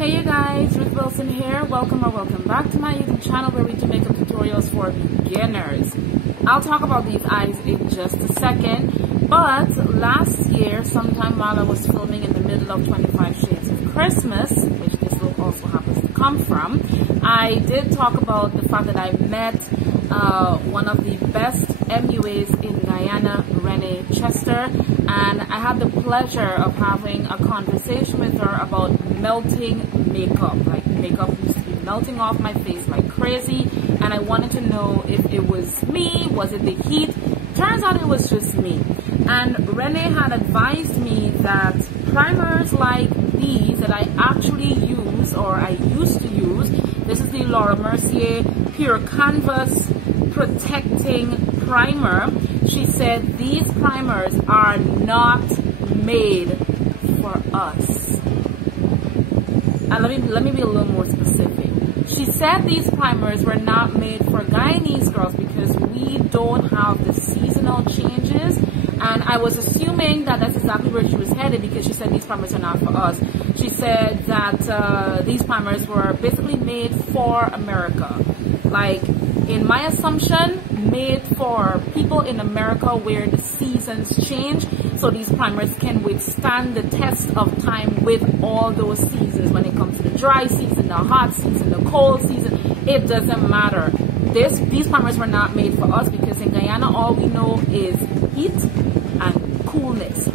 Hey you guys, Ruth Wilson here. Welcome back to my YouTube channel where we do makeup tutorials for beginners. I'll talk about these eyes in just a second, but last year, sometime while I was filming in the middle of 25 Shades of Christmas, which this look also happens to come from, I did talk about the fact that I met one of the best MUAs in Guyana, Renee Chester, and I had the pleasure of having a conversation with her about melting makeup. Like, makeup used to be melting off my face like crazy, and I wanted to know if it was me, was it the heat? Turns out it was just me. And Renee had advised me that primers like these that I actually use, or I used to use, this is the Laura Mercier Pure Canvas Protecting Primer. She said these primers are not made for us. And let me be a little more specific. She said these primers were not made for Guyanese girls because we don't have the seasonal changes. And I was assuming that that's exactly where she was headed, because she said these primers are not for us. She said that these primers were basically made for America. Like, in my assumption, made for people in America where the seasons change, so these primers can withstand the test of time with all those seasons. When it comes to the dry season, the hot season, the cold season, it doesn't matter. These primers were not made for us because in Guyana all we know is heat and coolness,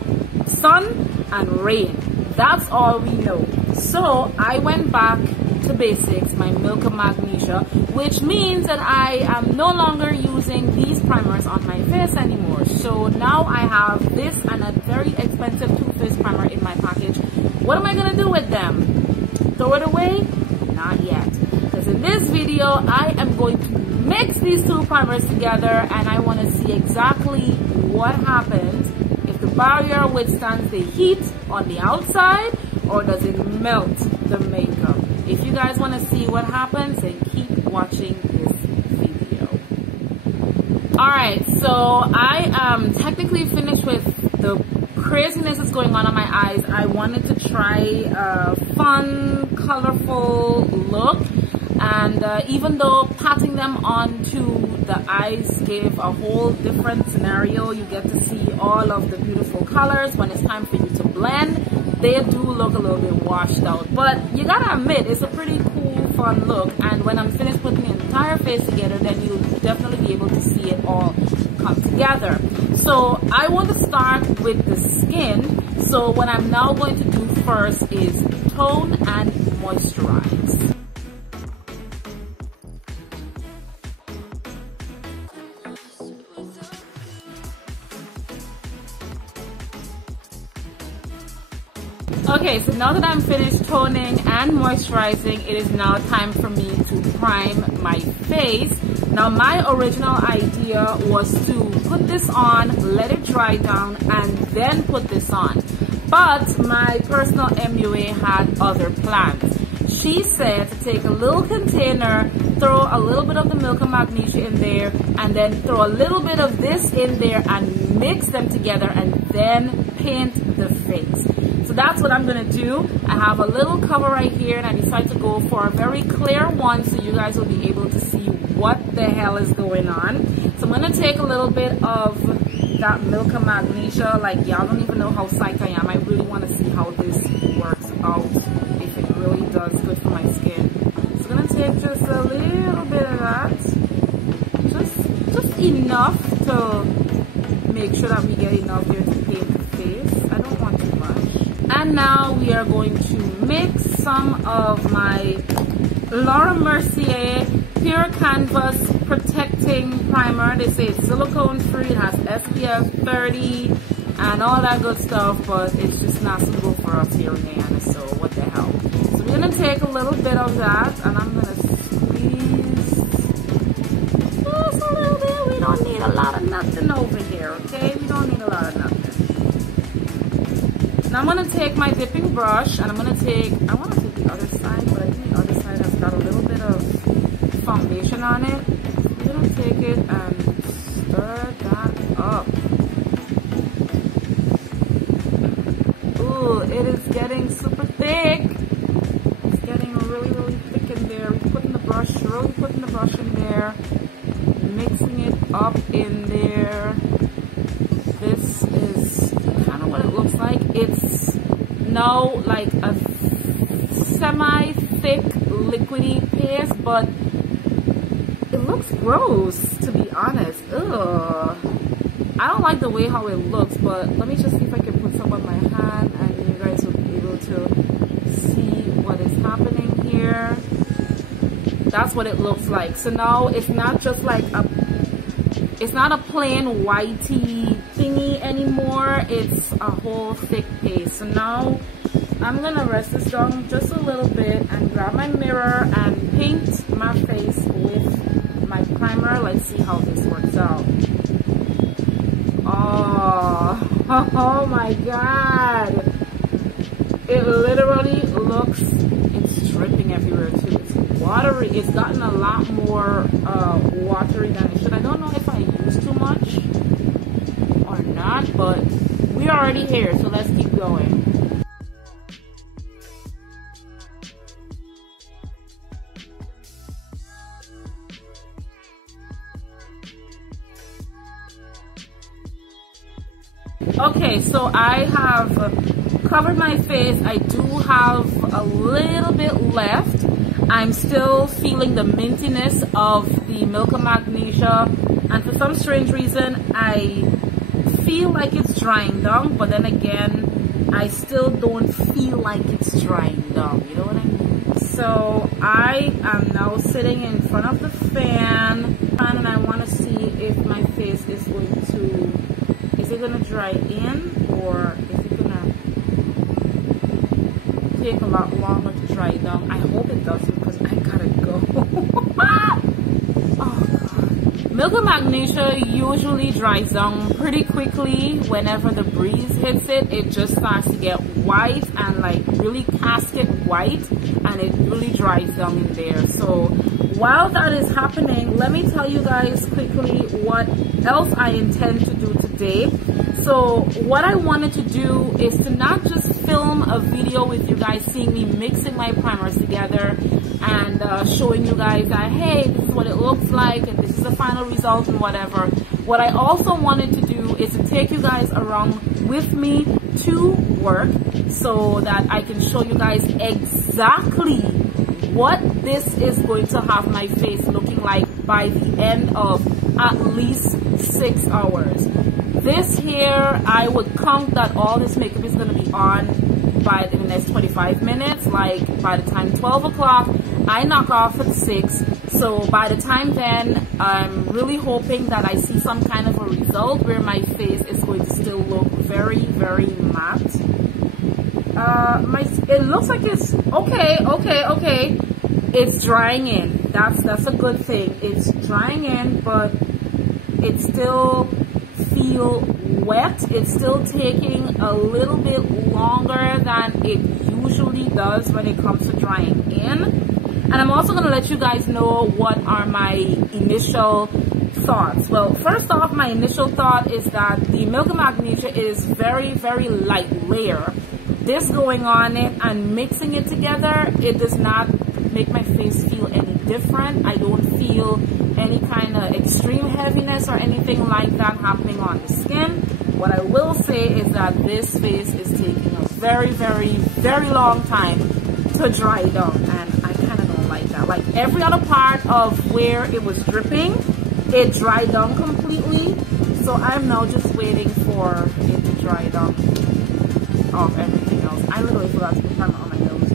sun and rain. That's all we know. So I went back to basics, my Milk of Magnesia, which means that I am no longer using these primers on my face anymore. So now I have this and a very expensive Too Faced primer in my package. What am I gonna do with them? Throw it away? Not yet. Because in this video, I am going to mix these two primers together, and I want to see exactly what happens if the barrier withstands the heat on the outside, or does it melt the makeup. If you guys want to see what happens, then keep watching this video. Alright, so I am technically finished with the craziness that's going on my eyes. I wanted to try a fun, colorful look, and even though patting them onto the eyes gave a whole different scenario, you get to see all of the beautiful colors. When it's time for you to blend, they do look a little bit washed out, but you gotta admit it's a pretty cool, fun look. And when I'm finished putting the entire face together, then you'll definitely be able to see it all come together. So I want to start with the skin. So what I'm now going to do first is tone and moisturize. Okay, so now that I'm finished toning and moisturizing, it is now time for me to prime my face. Now, my original idea was to put this on, let it dry down, and then put this on. But my personal MUA had other plans. She said to take a little container, throw a little bit of the Milk of Magnesia in there, and then throw a little bit of this in there and mix them together and then paint the face. So that's what I'm going to do. I have a little cover right here, and I decided to go for a very clear one so you guys will be able to see what the hell is going on. So I'm going to take a little bit of that Milk of Magnesia. Like, y'all don't even know how psyched I am. I really want to see how this works out, if it really does good for my skin. So I'm going to take just a little bit of that. Just enough to make sure that we get enough here to paint the face. I don't want too much. And now we are going to mix some of my Laura Mercier Pure Canvas Protecting Primer. They say it's silicone free, it has SPF 30 and all that good stuff, but it's just not suitable for us here in Guyana, so what the hell. So we're going to take a little bit of that, and I'm going to squeeze just a little bit. We don't need a lot of nothing over here, okay? We don't need a lot of nothing. Now I'm going to take my dipping brush, and I want to take the other side, but I think the other side has got a little bit of foundation on it. I'm going to take it and stir that up. Ooh, it is getting super thick. It's the brush in there, mixing it up in there. This is kind of what it looks like. It's now like a semi-thick liquidy paste, but it looks gross, to be honest. Ugh. I don't like the way how it looks, but let me just see if I can put some on my hand and you guys will be able to see what is happening here. That's what it looks like. So now it's not just like it's not a plain whitey thingy anymore. It's a whole thick paste. So now I'm gonna rest this down just a little bit and grab my mirror and paint my face with my primer. Let's see how this works out. Oh my god, it literally looks, it's dripping everywhere too. It's watery. It's gotten a lot more watery than it should. I don't know if I used too much or not, but we're already here, so let's keep going. Okay, so I have covered my face. I do have a little bit left. I'm still feeling the mintiness of the Milk of Magnesia, and for some strange reason I feel like it's drying down, but then again I still don't feel like it's drying down, you know what I mean? So I am now sitting in front of the fan and I want to see if my face is going to, is it going to dry in or is it going to take a lot longer to dry down? I hope it doesn't because I gotta go. Oh God. Milk of Magnesia usually dries down pretty quickly. Whenever the breeze hits it, it just starts to get white and like really casket white, and it really dries down in there. So while that is happening, let me tell you guys quickly what else I intend to do today. So what I wanted to do is to not just film a video with you guys seeing me mixing my primers together and showing you guys that, hey, this is what it looks like and this is the final result and whatever. What I also wanted to do is to take you guys around with me to work so that I can show you guys exactly what this is going to have my face looking like by the end of at least 6 hours. This here, I would count that all this makeup is going to be on by the next 25 minutes. Like by the time 12 o'clock, I knock off at 6. So by the time then, I'm really hoping that I see some kind of a result where my face is going to still look very, very matte. It looks like it's okay. It's drying in. That's a good thing. It's drying in, but it still feel wet. It's still taking a little bit longer than it usually does when it comes to drying in. And I'm also going to let you guys know what are my initial thoughts. Well, first off, my initial thought is that the Milk of Magnesia is very, very light layer. This going on it and mixing it together, it does not make my face feel any different. I don't feel any kind of extreme heaviness or anything like that happening on the skin. What I will say is that this face is taking a very, very, very long time to dry down, and I kind of don't like that. Like every other part of where it was dripping, it dried down completely. So I'm now just waiting for it to dry down off everything else. I literally forgot to put primer on my nose.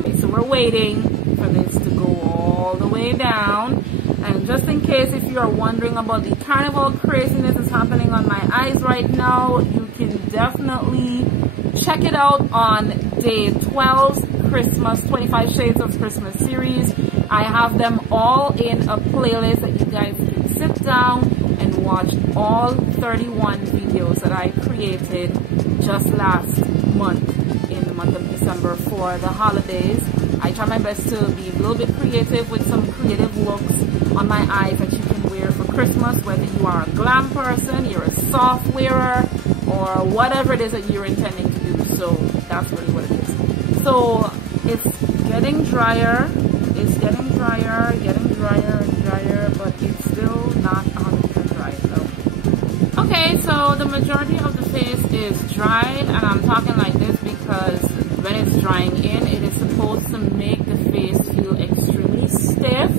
Okay, so we're waiting for this to go all the way down. And just in case if you are wondering about the carnival craziness that's happening on my eyes right now, you can definitely check it out on day 12's Christmas 25 Shades of Christmas series. I have them all in a playlist that you guys can sit down and watch all 31 videos that I created just last month, in the month of December for the holidays. I try my best to be a little bit creative with some creative looks on my eyes that you can wear for Christmas, whether you are a glam person, you're a soft wearer, or whatever it is that you're intending to do. So that's really what it is. So it's getting drier. It's getting drier and drier, but it's still not 100% dry. So, okay, so the majority of the face is dried, and I'm talking like this because when it's drying in, it is supposed to make the face feel extremely stiff,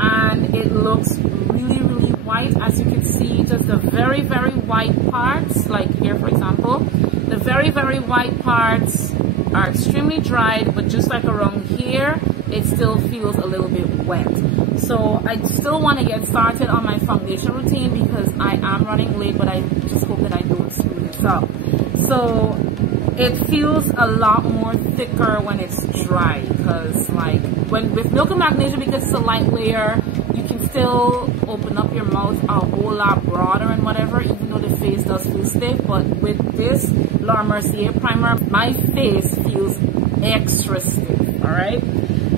and it looks really white. As you can see, just the very white parts, like here for example, the very white parts are extremely dried, but just like around here, it still feels a little bit wet. So I still want to get started on my foundation routine because I am running late, but I just hope that I don't screw this up. So it feels a lot more thicker when it's dry, because like with Milk of Magnesia, because it's a light layer, you can still open up your mouth a whole lot broader and whatever, even though the face does feel stiff. But with this Laura Mercier primer, my face feels extra stiff. All right,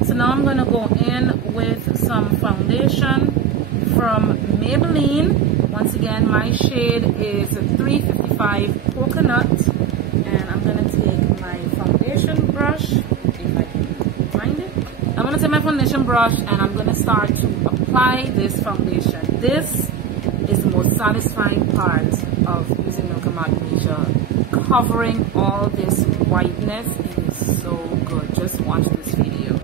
so now I'm gonna go in with some foundation from Maybelline. Once again, my shade is 355 Coconut, and I'm gonna take my foundation brush, if I can find it. I'm gonna take my foundation brush and I'm gonna start to apply this foundation. This is the most satisfying part of using Milk of Magnesia, covering all this whiteness. It is so good. Just watch this video.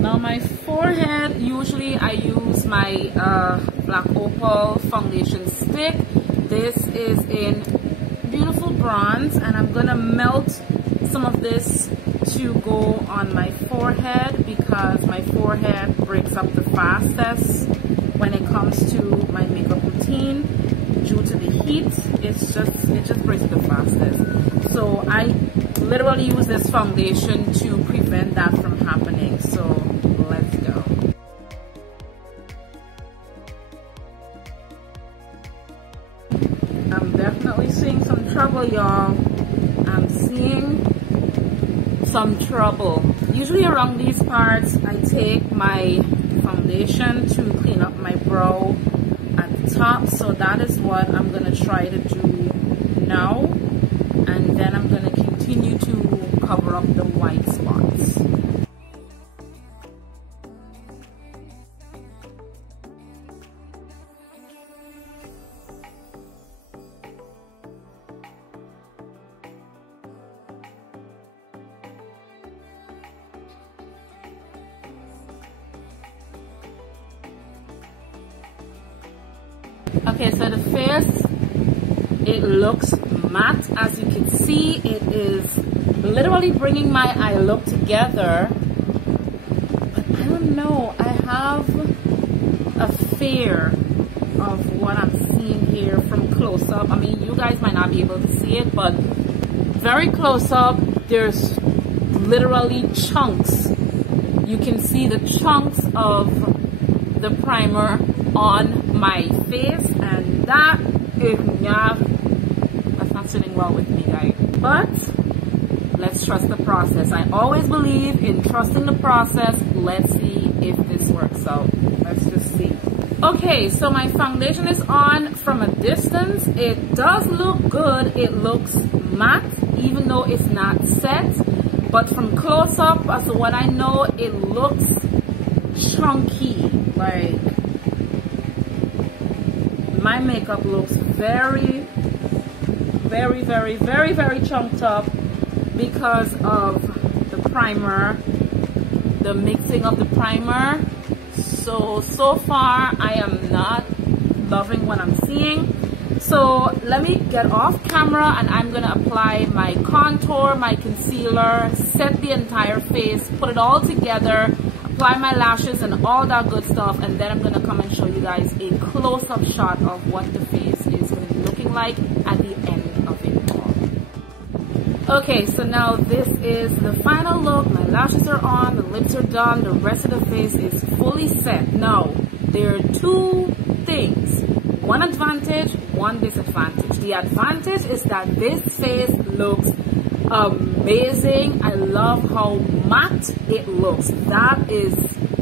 Now my forehead, usually I use my Black Opal foundation stick. This is in beautiful bronze, and I'm gonna melt some of this to go on my forehead because my forehead breaks up the fastest when it comes to my makeup routine due to the heat. It just breaks up the fastest. So I literally use this foundation to prevent that from happening. So let's go. I'm definitely seeing some trouble, y'all. I'm seeing some trouble. Usually around these parts, I take my foundation to clean up my brow at the top. So that is what I'm gonna try to do now. And then I'm gonna continue to cover up the white spots. Okay, so the face, it looks matte. As you can see, it is literally bringing my eye look together. But I don't know, I have a fear of what I'm seeing here from close up. I mean, you guys might not be able to see it, but very close up, there's literally chunks. You can see the chunks of the primer on my face, and that is that's not sitting well with me, guys. But let's trust the process. I always believe in trusting the process. Let's see if this works out. Let's just see. Okay, so my foundation is on from a distance. It does look good. It looks matte, even though it's not set. But from close up, as to what I know, it looks chunky. Like, my makeup looks very chunked up because of the primer, the mixing of the primer. So far I am not loving what I'm seeing. So let me get off camera and I'm gonna apply my contour, my concealer, set the entire face, put it all together, apply my lashes and all that good stuff, and then I'm gonna come and show you guys a close-up shot of what the face is gonna be looking like at the end of it all. Okay, so now this is the final look. My lashes are on, the lips are done, the rest of the face is fully set. Now, there are two things. One advantage, one disadvantage. The advantage is that this face looks amazing. I love how matte it looks. That is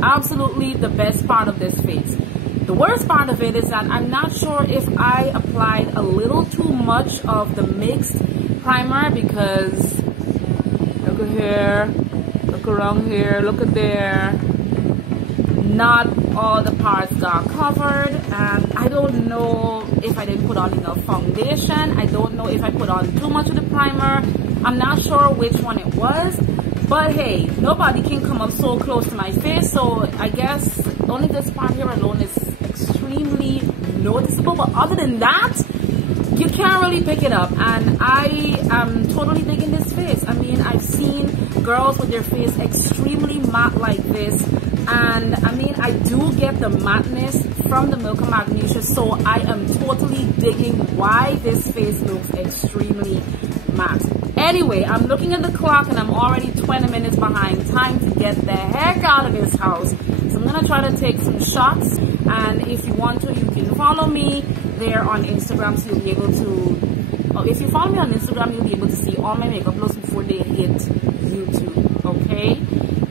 absolutely the best part of this face. The worst part of it is that I'm not sure if I applied a little too much of the mixed primer, because look at here, look around here, look at there. Not all the parts got covered, and I don't know if I didn't put on enough foundation. I don't know if I put on too much of the primer. I'm not sure which one it was, but hey, nobody can come up so close to my face, so I guess only this part here alone is extremely noticeable. But other than that, you can't really pick it up, and I am totally digging this face. I mean, I've seen girls with their face extremely matte like this, and I mean, I do get the matteness from the Milk of Magnesia, so I am totally digging why this face looks extremely matte. Anyway, I'm looking at the clock and I'm already 20 minutes behind. Time to get the heck out of this house. So I'm gonna try to take some shots, and if you want to, you can follow me there on Instagram, so you'll be able to, if you follow me on Instagram, you'll be able to see all my makeup looks before they hit YouTube, okay?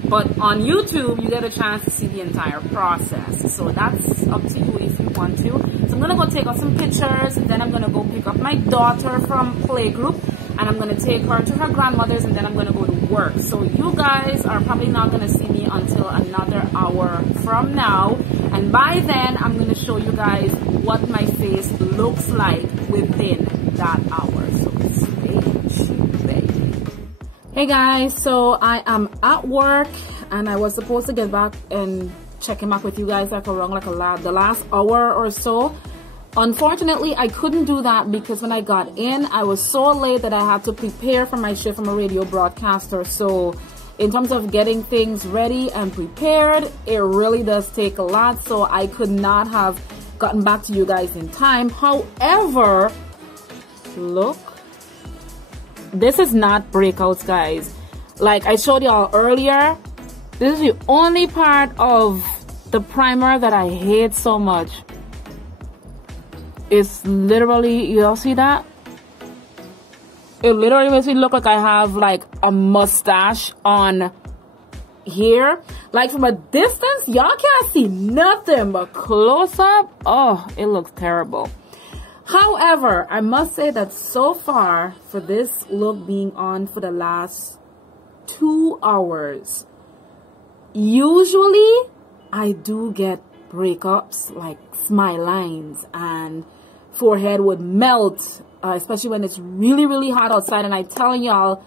But on YouTube, you get a chance to see the entire process. So that's up to you if you want to. So I'm gonna go take out some pictures, then I'm gonna go pick up my daughter from playgroup, and I'm gonna take her to her grandmother's, and then I'm gonna go to work. So you guys are probably not gonna see me until another hour from now. And by then, I'm gonna show you guys what my face looks like within that hour. So stay tuned, baby. Hey guys, so I am at work, and I was supposed to get back and checking back with you guys like around the last hour or so. Unfortunately, I couldn't do that because when I got in, I was so late that I had to prepare for my shift from a radio broadcaster. So in terms of getting things ready and prepared, it really does take a lot. So I could not have gotten back to you guys in time. However, look, this is not breakouts, guys. Like I showed y'all earlier, this is the only part of the primer that I hate so much. It's literally, you all see that? It literally makes me look like I have like a mustache on here. Like from a distance, y'all can't see nothing, but close up, oh, it looks terrible. However, I must say that so far, for this look being on for the last 2 hours, usually I do get breakups, like smile lines, and forehead would melt, especially when it's really, really hot outside. And I'm telling y'all,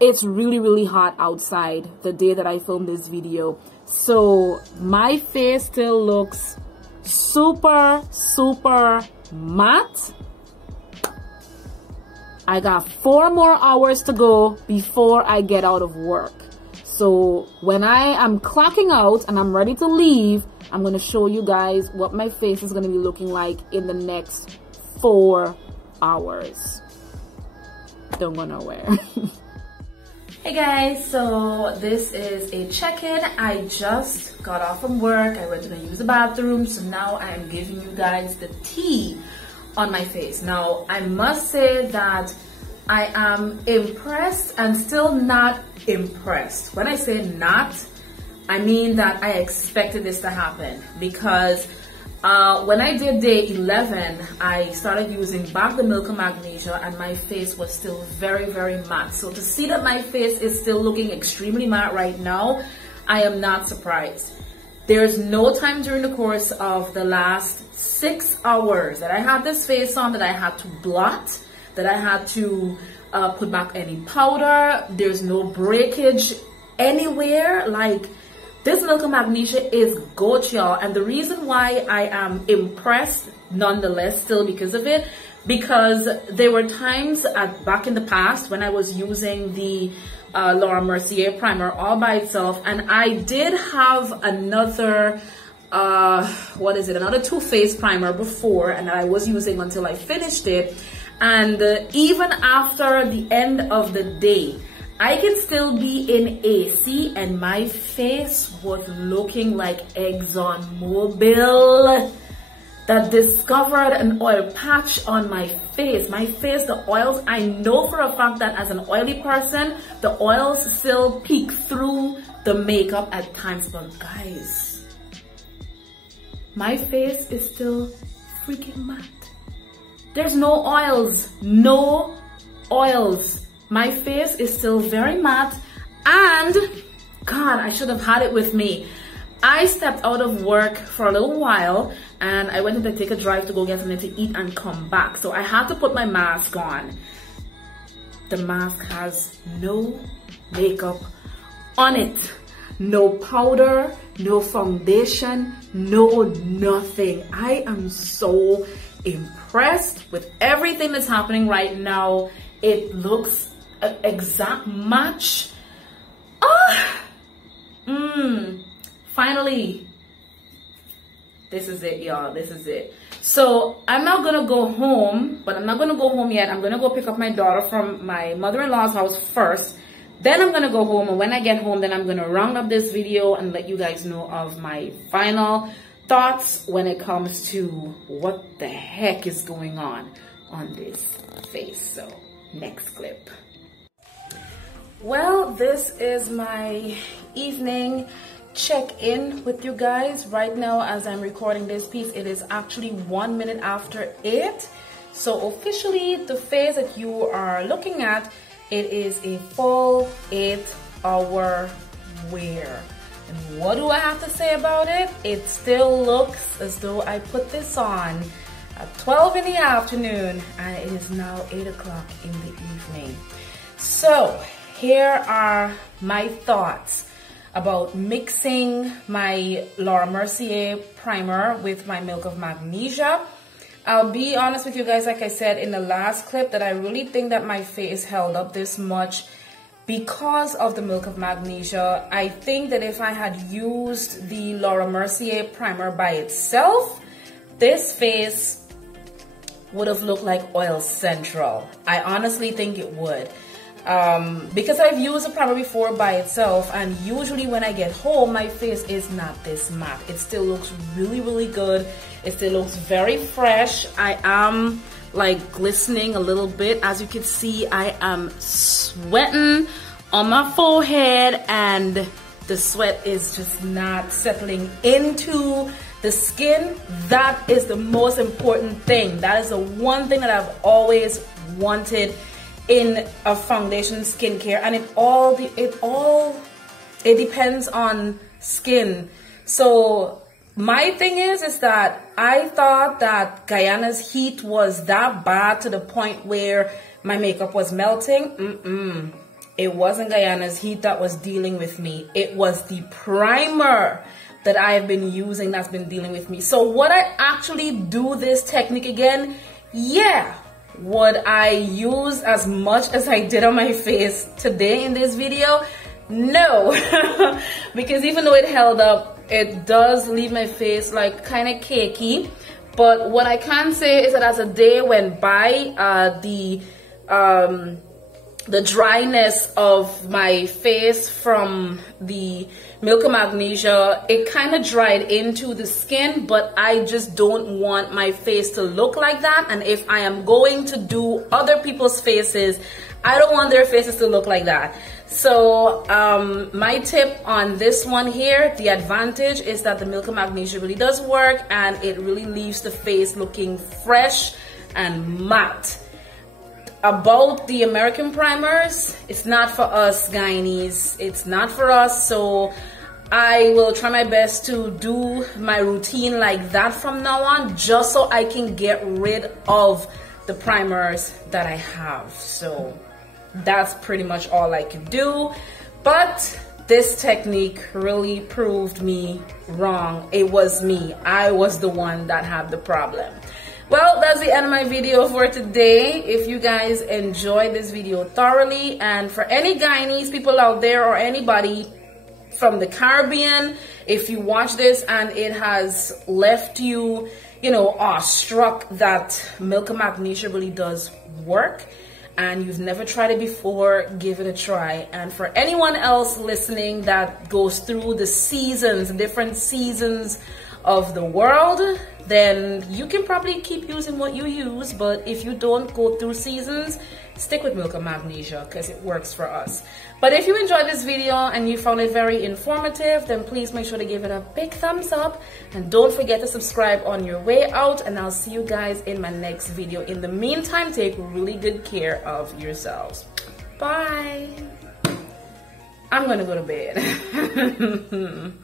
it's really, really hot outside the day that I filmed this video. So my face still looks super, super matte. I got 4 more hours to go before I get out of work. So when I am clocking out and I'm ready to leave, I'm going to show you guys what my face is going to be looking like in the next 4 hours. Don't go nowhere. Hey guys, so this is a check-in. I just got off from work. I went to use the bathroom, so now I am giving you guys the tea on my face. Now, I must say that I am impressed and still not impressed. When I say not, I mean that I expected this to happen, because when I did day 11, I started using back the Milk of Magnesia, and my face was still very, very matte. So to see that my face is still looking extremely matte right now, I am not surprised. There's no time during the course of the last 6 hours that I had this face on that I had to blot, that I had to put back any powder. There's no breakage anywhere. Like, this Milk of Magnesia is goat, y'all. And the reason why I am impressed nonetheless still because of it, because there were times back in the past when I was using the Laura Mercier primer all by itself, and I did have another another Too Faced primer before, and I was using until I finished it, And even after the end of the day, I can still be in AC and my face was looking like ExxonMobil that discovered an oil patch on my face. My face, the oils, I know for a fact that as an oily person, the oils still peek through the makeup at times. But guys, my face is still freaking matte. There's no oils, no oils. My face is still very matte, and God, I should have had it with me. I stepped out of work for a little while and I went to take a drive to go get something to eat and come back. So I had to put my mask on. The mask has no makeup on it. No powder, no foundation, no nothing. I am so impressed with everything that's happening right now. It looks an exact match. Finally, this is it, y'all. This is it. So I'm not gonna go home, but I'm not gonna go home yet. I'm gonna go pick up my daughter from my mother-in-law's house first. Then I'm gonna go home, and when I get home, then I'm gonna round up this video and let you guys know of my final thoughts when it comes to what the heck is going on this face. So next clip. Well, this is my evening check-in with you guys. Right now, as I'm recording this piece, it is actually 1 minute after 8. So officially, the face that you are looking at, it is a full 8-hour wear. And what do I have to say about it? It still looks as though I put this on at 12 in the afternoon, and it is now 8 o'clock in the evening. So here are my thoughts about mixing my Laura Mercier primer with my Milk of Magnesia. I'll be honest with you guys, like I said in the last clip, that I really think that my face held up this much because of the Milk of Magnesia. I think that if I had used the Laura Mercier primer by itself, this face would have looked like Oil Central. I honestly think it would. Because I've used a primer before by itself, and usually when I get home, my face is not this matte. It still looks really, really good. It still looks very fresh. I am like glistening a little bit. As you can see, I am sweating on my forehead, and the sweat is just not settling into the skin. That is the most important thing. That is the one thing that I've always wanted in a foundation skincare, and it depends on skin. So my thing is that I thought that Guyana's heat was that bad to the point where my makeup was melting. It wasn't Guyana's heat that was dealing with me. It was the primer that I've been using that's been dealing with me. So would I actually do this technique again? Yeah. Would I use as much as I did on my face today in this video? No. Because even though it held up, it does leave my face like kind of cakey. But what I can say is that as the day went by, the dryness of my face from the Milk of Magnesia, it kind of dried into the skin, but I just don't want my face to look like that. And if I am going to do other people's faces, I don't want their faces to look like that. So my tip on this one here, the advantage is that the Milk of Magnesia really does work, and it really leaves the face looking fresh and matte. About the American primers, it's not for us Guyanese, it's not for us. So I will try my best to do my routine like that from now on, just so I can get rid of the primers that I have. So that's pretty much all I can do. But this technique really proved me wrong. It was me. I was the one that had the problem. Well, that's the end of my video for today. If you guys enjoyed this video thoroughly, and for any Guyanese people out there or anybody from the Caribbean, if you watch this and it has left you, you know, awestruck that Milk of Magnesia really does work, and you've never tried it before, give it a try. And for anyone else listening that goes through the seasons, different seasons of the world, then you can probably keep using what you use. But if you don't go through seasons, stick with Milk of Magnesia because it works for us. But if you enjoyed this video and you found it very informative, then please make sure to give it a big thumbs up, and don't forget to subscribe on your way out, and I'll see you guys in my next video. In the meantime, take really good care of yourselves. Bye. I'm gonna go to bed.